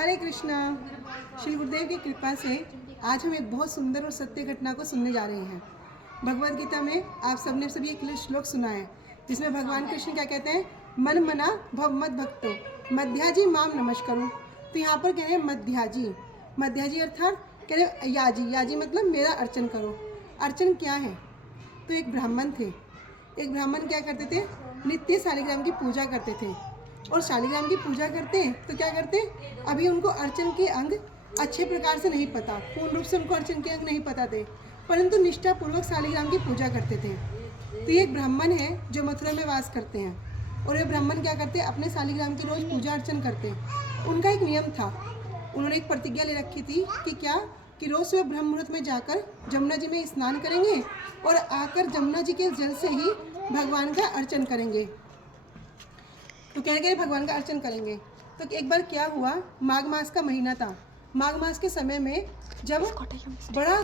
हरे कृष्णा। श्री गुरुदेव की कृपा से आज हम एक बहुत सुंदर और सत्य घटना को सुनने जा रहे हैं। भगवद गीता में आप सबने सभी एक श्लोक सुना है जिसमें भगवान कृष्ण क्या कहते हैं, मन मना भव मद भक्तो मध्याजी माम नमस्करो। तो यहाँ पर कह रहे हैं मध्याजी। मध्याजी अर्थात कह रहे याजी। याजी मतलब मेरा अर्चन करो। अर्चन क्या है? तो एक ब्राह्मण थे। एक ब्राह्मण क्या करते थे, नित्य शालिग्राम की पूजा करते थे। और शालिग्राम की पूजा करते तो क्या करते, अभी उनको अर्चन के अंग अच्छे प्रकार से नहीं पता, पूर्ण रूप से उनको अर्चन के अंग नहीं पता थे, परंतु निष्ठापूर्वक शालिग्राम की पूजा करते थे। तो ये एक ब्राह्मण है जो मथुरा में वास करते हैं। और ये ब्राह्मण क्या करते, अपने शालिग्राम की रोज पूजा अर्चन करते। उनका एक नियम था, उन्होंने एक प्रतिज्ञा ले रखी थी कि क्या कि रोज सुबह ब्रह्म मुहूर्त में जाकर जमुना जी में स्नान करेंगे और आकर जमुना जी के जल से ही भगवान का अर्चन करेंगे। तो कहने के भगवान का अर्चन करेंगे। तो एक बार क्या हुआ, माघ मास का महीना था। माघ मास के समय में जब बड़ा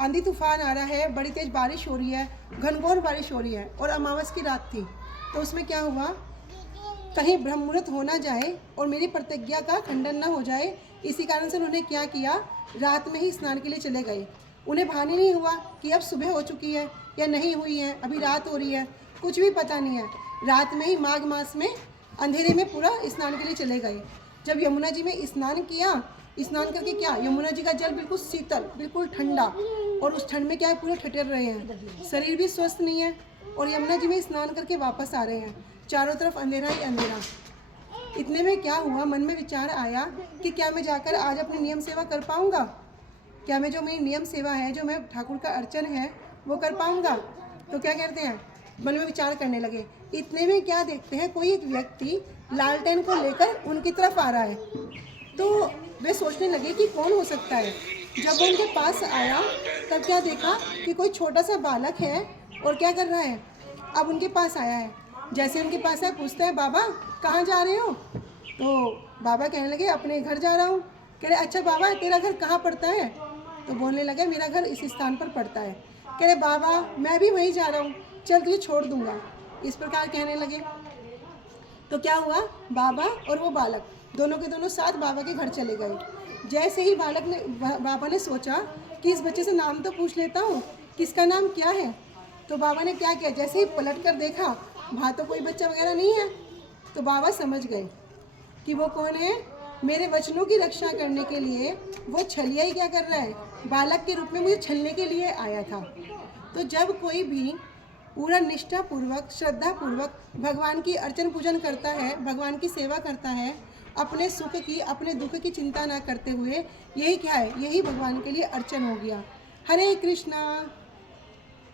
आंधी तूफान आ रहा है, बड़ी तेज बारिश हो रही है, घनघोर बारिश हो रही है और अमावस की रात थी। तो उसमें क्या हुआ, कहीं ब्रह्म मुहूर्त हो ना जाए और मेरी प्रतिज्ञा का खंडन ना हो जाए, इसी कारण से उन्होंने क्या किया, रात में ही स्नान के लिए चले गए। उन्हें भान ही नहीं हुआ कि अब सुबह हो चुकी है या नहीं हुई है, अभी रात हो रही है, कुछ भी पता नहीं है। रात में ही माघ मास में अंधेरे में पूरा स्नान के लिए चले गए। जब यमुना जी में स्नान किया, स्नान करके क्या, यमुना जी का जल बिल्कुल शीतल, बिल्कुल ठंडा, और उस ठंड में क्या है, पूरे ठिठुर रहे हैं, शरीर भी स्वस्थ नहीं है। और यमुना जी में स्नान करके वापस आ रहे हैं, चारों तरफ अंधेरा ही अंधेरा। इतने में क्या हुआ, मन में विचार आया कि क्या मैं जाकर आज अपनी नियम सेवा कर पाऊंगा, क्या मैं जो मेरी नियम सेवा है, जो मैं ठाकुर का अर्चन है वो कर पाऊंगा। तो क्या करते हैं, मन में विचार करने लगे। इतने में क्या देखते हैं, कोई एक व्यक्ति लालटेन को लेकर उनकी तरफ आ रहा है। तो वे सोचने लगे कि कौन हो सकता है। जब वो उनके पास आया तब क्या देखा कि कोई छोटा सा बालक है और क्या कर रहा है, अब उनके पास आया है। जैसे उनके पास आया, पूछता है, बाबा कहाँ जा रहे हो? तो बाबा कहने लगे, अपने घर जा रहा हूँ। कह रहे, अच्छा बाबा तेरा घर कहाँ पड़ता है? तो बोलने लगे, मेरा घर इस स्थान पर पड़ता है। कह रहे, बाबा मैं भी वहीं जा रहा हूँ, चल तुझे छोड़ दूंगा। इस प्रकार कहने लगे। तो क्या हुआ, बाबा और वो बालक दोनों के दोनों साथ बाबा के घर चले गए। जैसे ही बाबा ने सोचा कि इस बच्चे से नाम तो पूछ लेता हूँ, किसका नाम क्या है। तो बाबा ने क्या किया, जैसे ही पलट कर देखा, वहाँ तो कोई बच्चा वगैरह नहीं है। तो बाबा समझ गए कि वो कौन है, मेरे वचनों की रक्षा करने के लिए वो छलिया ही क्या कर रहा है, बालक के रूप में मुझे छलने के लिए आया था। तो जब कोई भी पूरा निष्ठापूर्वक, श्रद्धापूर्वक भगवान की अर्चन पूजन करता है, भगवान की सेवा करता है, अपने सुख की, अपने दुख की चिंता ना करते हुए, यही क्या है, यही भगवान के लिए अर्चन हो गया। हरे कृष्णा।